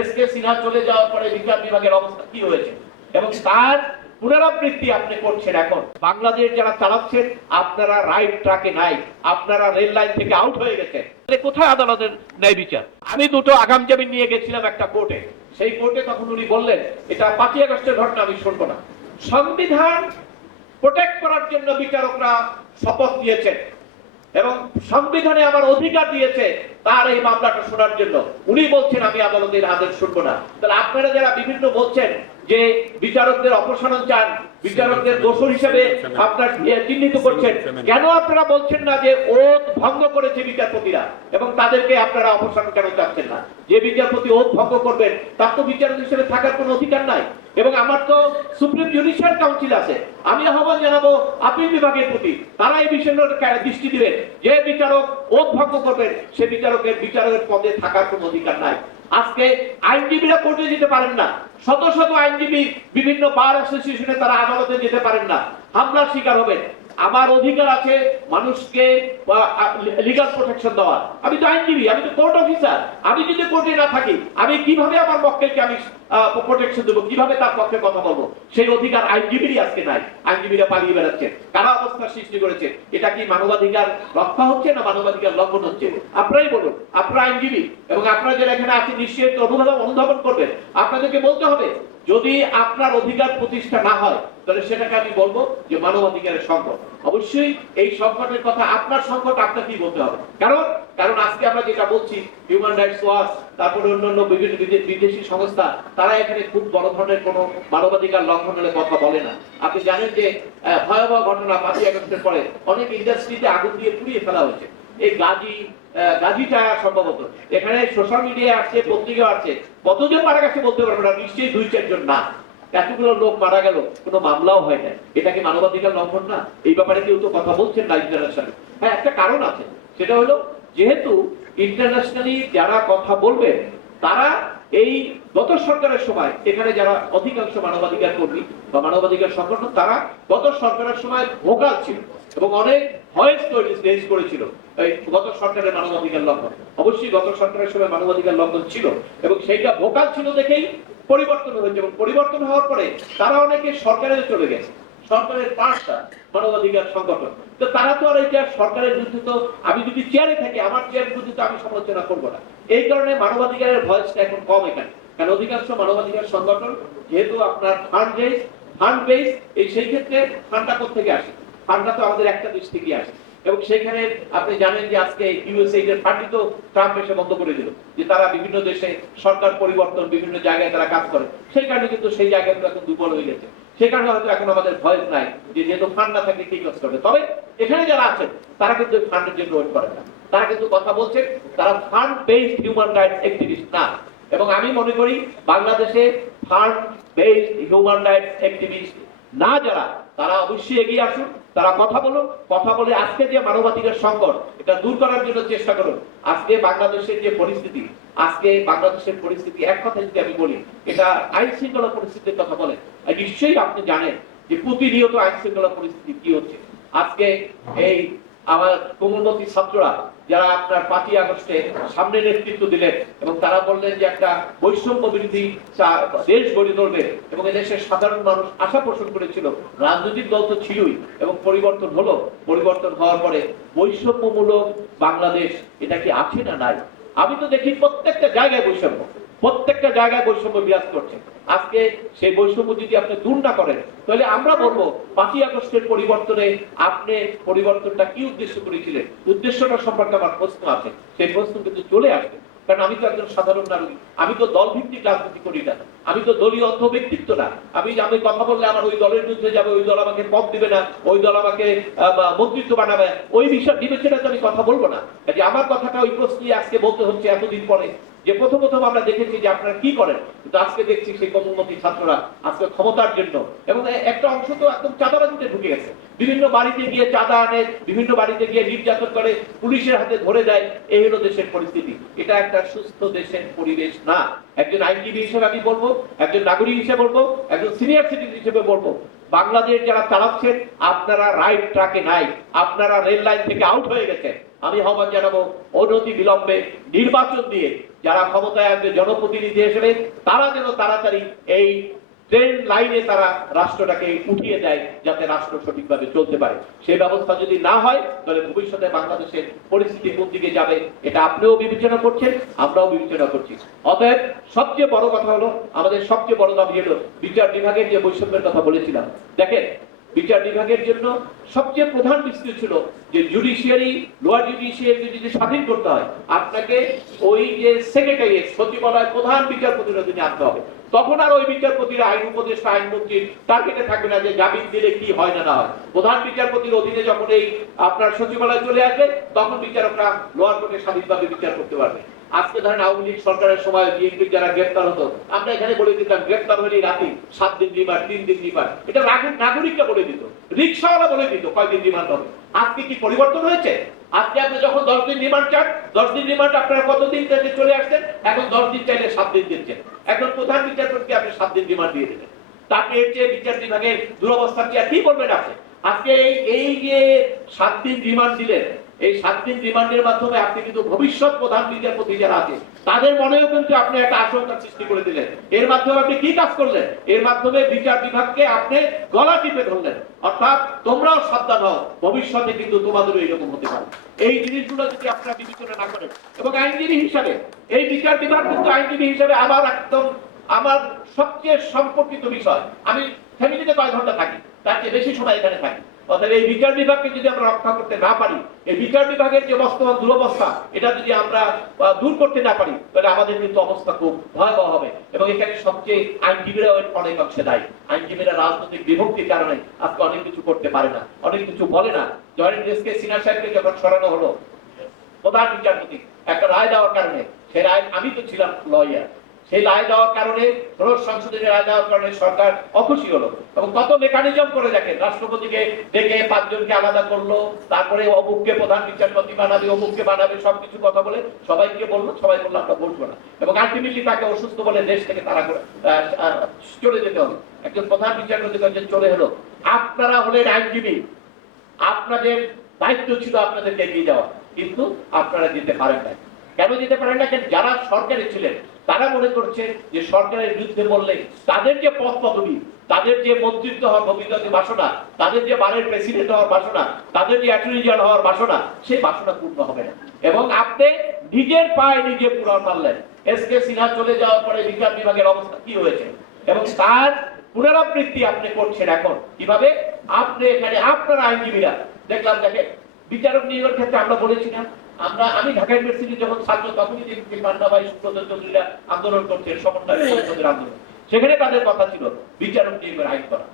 S Sinha চলে যাওয়ার পরে বিচার বিভাগের অবস্থা কি হয়েছে? এবং তার পুনরাবৃত্তি আপনি করছেন এখন। বাংলাদেশ যারা চালাচ্ছেন, আপনারা রাইট ট্রাকে নাই। আপনারা রেল লাইন থেকে আউট হয়ে গেছেন। কোথায় আদালতের ন্যায় বিচার? আমি দুটো আগাম জামিন নিয়ে গেছিলাম একটা কোর্টে। সেই কোর্টে তখন উনি বললেন, এটা পাঁচই আগস্টের ঘটনা, আমি শুনব না। সংবিধান প্রোটেক্ট করার জন্য বিচারকরা শপথ নিয়েছেন। এবং সংবিধানে আমার অধিকার দিয়েছে তার এই মামলাটা শোনার জন্য। উনি বলছেন, আমি আদালতের আদেশ শুনব না। তাহলে আপনারা যারা বিভিন্ন বলছেন যে বিচারকদের অপসারণ চান বিচারকদের দোষর হিসেবে আপনার চিহ্নিত করছেন। কেন আপনারা বলছেন না যে ওত ভঙ্গ করেছে বিচারপতিরা? এবং তাদেরকে আপনারা অপসারণ কেন চাচ্ছেন না? যে বিচারপতি ওত ভঙ্গ করবেন, তার তো বিচারক হিসেবে থাকার কোনো অধিকার নাই। এবং আমার তো সুপ্রিম জুডিশিয়াল কাউন্সিল আছে। আমি আহ্বান জানাব আপিল বিভাগের প্রতি। তারা এই বিষয়ে দৃষ্টি দিবেন। যে বিচারক ওত ভঙ্গ করবেন, সে বিচারকের বিচারকের পদে থাকার কোনো অধিকার নাই। আজকে আইনজীবীরা কোর্টে যেতে পারেন না। শত শত আইনজীবী বিভিন্ন বার অ্যাসোসিয়েশনে তারা আদালতে যেতে পারেন না। হামলার শিকার হবেন। আমার অধিকার আছে মানুষকে লিগাল প্রোটেকশন দেওয়ার। আমি তো আইনজীবী, আমি তো কোর্ট অফিসার আমি যদি কোর্টে না থাকি, আমি কীভাবে আমার মক্কেলকে আমি প্রোটেকশন দেবো? কীভাবে তার পক্ষে কথা বলব? সেই অধিকার আইনজীবীরই আজকে নাই। আইনজীবীরা পালিয়ে বেড়াচ্ছে। কারা অবস্থার সৃষ্টি করেছে? এটা কি মানবাধিকার রক্ষা হচ্ছে না মানবাধিকার লঙ্ঘন হচ্ছে? আপনারাই বলুন, আপনারা আইনজীবী এবং আপনারা যারা এখানে আছেন, নিশ্চয়ই অনুধাবন করবেন। আপনাদেরকে বলতে হবে যদি আপনার অধিকার প্রতিষ্ঠা না হয়, তাহলে সেটাকে আমি বলব যে মানবাধিকারের সংকট। অবশ্যই এই সংকটের কথা, আপনার সংকট আপনাকেই বলতে হবে। কারণ কারণ আজকে আমরা যেটা বলছি হিউম্যান রাইটস ওয়াচ তারপরে অন্যান্য বিভিন্ন বিদেশি সংস্থা, তারা এখানে খুব বড় ধরনের কোনো মানবাধিকার লঙ্ঘনের কথা বলে না। আপনি জানেন যে ভয়াবহ ঘটনা পাঁচই আগস্টের পরে অনেক ইন্ডাস্ট্রিতে আগুন দিয়ে পুড়িয়ে ফেলা হয়েছে। এই গাজী গাজীটা সম্ভবত। এখানে সোশ্যাল মিডিয়া আসছে পত্রিকা আসছে। কতজন মারা গেছে বলতে পারব না, নিশ্চয়ই দুই চারজন না। এতগুলো লোক মারা গেল, কোনো মামলাও হয় না এটা কি মানবাধিকার লঙ্ঘন না? এই ব্যাপারে কেউ তো কথা বলছেন না ইন্টারন্যাশনাল হ্যাঁ একটা কারণ আছে। সেটা হলো, যেহেতু ইন্টারন্যাশনালি যারা কথা বলবে, তারা এই গত সরকারের সময়, এখানে যারা অধিকাংশ মানবাধিকার কর্মী বা মানবাধিকার সংগঠন তারা গত সরকারের সময় ভোকাল ছিল। এবং অনেক ভয়েস তৈরি রেজ করেছিল। এই গত সরকারের মানবাধিকার লঙ্ঘন। অবশ্যই গত সরকারের সময় মানবাধিকার লঙ্ঘন ছিল এবং সেইটা ভোকাল ছিল দেখেই পরিবর্তন হয়েছে এবং পরিবর্তন হওয়ার পরে তারা অনেকে সরকারে চলে গেছে। সরকারের পাঁচটা মানবাধিকার সংগঠন। তো তারা তো আর এটা সরকারের বিরুদ্ধে তো আমি যদি চেয়ারে থাকি, আমার চেয়ার বিরুদ্ধে তো আমি সমালোচনা করব না। এই কারণে মানবাধিকারের ভয়েসটা এখন কম এখানে। কারণ অধিকাংশ মানবাধিকার সংগঠন, যেহেতু আপনার ফান্ড বেস ফান্ড বেস এই সেই ক্ষেত্রে ফান্ডটা থেকে আসে? ফান্ডটা তো আমাদের একটা থেকে আসে এবং সেখানে আপনি জানেন যে আজকে ইউএসএইড এর পার্টি তো ট্রাম্প এসে বন্ধ করে দিল, যে তারা বিভিন্ন দেশে সরকার পরিবর্তন, বিভিন্ন জায়গায় তারা কাজ করে। সেই কারণে কিন্তু সেই জায়গাগুলো এখন দুর্বল হয়ে গেছে। সে কারণে হয়তো এখন আমাদের ভয় নাই যে যেহেতু ফান্ড না থাকলে কি কাজ করবে তবে এখানে যারা আছেন, তারা কিন্তু ফান্ডের জন্য ওয়েট করে না। তারা কিন্তু কথা বলছেন, তারা fund based human rights activist না। এবং আমি মনে করি বাংলাদেশে fund based human rights activist না যারা, তারা অবশ্যই এগিয়ে আসুন, তারা কথা বলুন, কথা বলে আজকে যে মানবাধিকার সংকট, এটা দূর করার জন্য চেষ্টা করুন। আজকে বাংলাদেশের যে পরিস্থিতি, আজকে বাংলাদেশের পরিস্থিতি এক কথা যদি আমি বলি, এটা আইন শৃঙ্খলা পরিস্থিতির কথা বলে নিশ্চয়ই আপনি জানেন যে প্রতিনিয়ত আইন শৃঙ্খলা পরিস্থিতি কি হচ্ছে। আজকে এই আমার কোমলমতি ছাত্ররা যারা আপনার পাঁচই আগস্টে সামনে নেতৃত্ব দিলেন এবং তারা বললেন যে একটা বৈষম্য বিরোধী দেশ গড়ে তুলবে এবং এদেশের সাধারণ মানুষ আশা পোষণ করেছিল। রাজনৈতিক দল তো ছিলই এবং পরিবর্তন হলো। পরিবর্তন হওয়ার পরে বৈষম্যমূলক বাংলাদেশ এটা কি আছে না নাই? আমি তো দেখি প্রত্যেকটা জায়গায় বৈষম্য। প্রত্যেকটা জায়গায় বৈষম্য বিরাজ করছে। আজকে সেই বৈষম্য যদি আপনি দূর না করেন, তাহলে আমরা বলব, পাঁচই আগস্টের পরিবর্তনে আপনি পরিবর্তনটা কি উদ্দেশ্য করেছিলেন? উদ্দেশ্যটা সম্পর্কে আমার প্রশ্ন আছে। সেই প্রশ্ন কিন্তু চলে আসবে। কারণ আমি তো একজন সাধারণ নাগরিক। আমি তো দল ভিত্তিক রাজনীতি করি না। আমি তো দলীয় অর্থ ব্যক্তিত্ব না। আমি আমি কথা বললে আমার ওই দলের বিরুদ্ধে যাবে, ওই দল আমাকে পদ দিবে না, ওই দল আমাকে মন্ত্রিত্ব বানাবে। ওই বিষয় বিবেচনা তো আমি কথা বলব না। আমার কথাটা ওই প্রশ্নই আজকে বলতে হচ্ছে এতদিন পরে। যে প্রথম প্রথম আমরা দেখেছি যে আপনারা কি করেন, কিন্তু আজকে দেখছি সেই কর্মমতী ছাত্ররা আজকে ক্ষমতার জন্য। এবং একটা অংশ তো একদম চাঁদাবাজিতে ঢুকে গেছে। বিভিন্ন বাড়িতে গিয়ে চাঁদা আনে, বিভিন্ন বাড়িতে গিয়ে নির্যাতন করে, পুলিশের হাতে ধরে দেয়। এই হলো দেশের পরিস্থিতি। এটা একটা সুস্থ দেশের পরিবেশ না। একজন আইনজীবী হিসেবে আমি বলব, একজন নাগরিক হিসেবে বলব, একজন সিনিয়র সিটিজেন হিসেবে বলব, বাংলাদেশ যারা চালাচ্ছেন, আপনারা রাইট ট্রাকে নাই। আপনারা রেল লাইন থেকে আউট হয়ে গেছেন। আমি আহ্বান জানাব অনতি বিলম্বে নির্বাচন দিয়ে যারা ক্ষমতায় আসবে, জনপ্রতিনিধি হিসেবে তারা যেন তাড়াতাড়ি এই ট্রেন লাইনে তারা রাষ্ট্রটাকে উঠিয়ে দেয়, যাতে রাষ্ট্র সঠিকভাবে চলতে পারে। সেই ব্যবস্থা যদি না হয়, তাহলে ভবিষ্যতে বাংলাদেশের পরিস্থিতি কোন দিকে যাবে, এটা আপনিও বিবেচনা করছেন, আমরাও বিবেচনা করছি। অতএব সবচেয়ে বড় কথা হলো, আমাদের সবচেয়ে বড় দাবি হলো বিচার বিভাগের যে বৈষম্যের কথা বলেছিলাম। দেখেন বিচার বিভাগের জন্য সবচেয়ে প্রধান বিষয় ছিল যে জুডিশিয়ারি লোয়ার জুডিশিয়ারি যদি স্বাধীন করতে হয়, আপনাকে ওই যে সেক্রেটারি সচিবালয় প্রধান বিচারপতির অধীনে আনতে হবে। তখন আর ওই বিচারপতির আইন উপদেষ্টা আইনমন্ত্রীর টার্গেটে থাকবে না যে জামিন দিলে কি হয় না না হয়। প্রধান বিচারপতির অধীনে যখন এই আপনার সচিবালয় চলে আসবে, তখন বিচারকরা লোয়ার কোর্টে স্বাধীনভাবে বিচার করতে পারবে। আজকে ধরেন আওয়ামী লীগ সরকারের সময় বিএনপির যারা গ্রেপ্তার হতো, আমরা এখানে বলে দিতাম, গ্রেপ্তার হলে রাতে সাত দিন রিমান্ড তিন দিন রিমান্ড এটা নাগরিক নাগরিকরা বলে দিত, রিক্সাওয়ালা বলে দিত কয়দিন রিমান্ড হবে। আজকে কি পরিবর্তন হয়েছে? আজকে আপনি যখন দশ দিন রিমান্ড চান, দশ দিন রিমান্ড আপনারা কতদিন থেকে চলে আসছেন? এখন দশ দিন চাইলে সাত দিন দিচ্ছেন। এখন প্রধান বিচারপতিকে আপনি সাত দিন রিমান্ড দিয়ে দেবেন তাকে এর চেয়ে বিচার বিভাগের দুরবস্থা কি আর কি করবেন আপনি? আজকে এই এই যে সাত দিন রিমান্ড দিলেন এই সাত দিন রিমান্ডের মাধ্যমে আপনি কিন্তু ভবিষ্যৎ প্রধান বিচারপতি যারা আছে, তাদের মনেও কিন্তু আপনি একটা আশঙ্কা সৃষ্টি করে দিলেন। এর মাধ্যমে আপনি কি কাজ করলেন? এর মাধ্যমে বিচার বিভাগকে আপনি গলা টিপে ধরলেন। অর্থাৎ তোমরাও সাবধান হও, ভবিষ্যতে কিন্তু তোমাদেরও এরকম হতে পারে। এই জিনিসগুলো যদি আপনারা বিবেচনা না করেন, এবং আইনজীবী হিসাবে, এই বিচার বিভাগ কিন্তু আইনজীবী হিসাবে আবার একদম, আমার সবচেয়ে সম্পর্কিত বিষয়। আমি ফ্যামিলিতে কয় ঘণ্টা থাকি, তার চেয়ে বেশি সময় এখানে থাকি। অর্থাৎ এই বিচার বিভাগকে যদি আমরা রক্ষা করতে না পারি, এই বিচার বিভাগের যে বর্তমান দুরবস্থা, এটা যদি আমরা দূর করতে না পারি, তাহলে আমাদের কিন্তু অবস্থা খুব ভয়াবহ হবে। এবং এখানে সবচেয়ে আইনজীবীরা অনেক অংশে দায়ী। আইনজীবীরা রাজনৈতিক বিভক্তির কারণে আজকে অনেক কিছু করতে পারে না, অনেক কিছু বলে না। জয়েন্ট দেশকে সিনার সাহেবকে যখন সরানো হলো, প্রধান বিচারপতি, একটা রায় দেওয়ার কারণে সে রায় আমি তো ছিলাম লয়ার সেই রায় দেওয়ার কারণে, রোজ সংসদের রায় দেওয়ার কারণে সরকার অখুশি হলো। এবং কত মেকানিজম করে দেখেন রাষ্ট্রপতিকে ডেকে পাঁচজনকে আলাদা করল, তারপরে অমুককে প্রধান বিচারপতি বানাবে, অমুককে বানাবে, সবকিছু কথা বলে সবাইকে বলল, সবাই বলল, আমরা বলব না। এবং আলটিমেটলি তাকে অসুস্থ বলে দেশ থেকে তারা চলে যেতে হবে। একজন প্রধান বিচারপতি চলে হলো আপনারা হলেন আইনজীবী। আপনাদের দায়িত্ব ছিল আপনাদেরকে এগিয়ে যাওয়া। কিন্তু আপনারা যেতে পারেন না কেন যেতে পারেন না কেন? যারা সরকারে ছিলেন তারা মনে করছে যে সরকারের বিরুদ্ধে বললে তাদের যে পদ পদবি তাদের যে মন্ত্রিত্ব হওয়ার ভবিষ্যতে বাসনা, তাদের যে বারের প্রেসিডেন্ট হওয়ার বাসনা, তাদের যে অ্যাটর্নি জেনারেল হওয়ার বাসনা, সেই বাসনা পূর্ণ হবে না। এবং আপনি নিজের পায়ে নিজে পূরণ মারলেন। এস কে সিনহা চলে যাওয়ার পরে বিচার বিভাগের অবস্থা কি হয়েছে? এবং তার পুনরাবৃত্তি আপনি করছেন এখন। কীভাবে? আপনি এখানে আপনার আইনজীবীরা, দেখলাম দেখে বিচারক নিয়োগের ক্ষেত্রে আমরা বলেছি না আমরা আমি ঢাকা ইউনিভার্সিটি যখন ছাত্র তখনই দেখছি পান্ডা ভাই সুব্রত চৌধুরীরা আন্দোলন করছেন সমন্বয় পরিষদের আন্দোলন। সেখানে তাদের কথা ছিল বিচারক নিয়োগের আইন করা।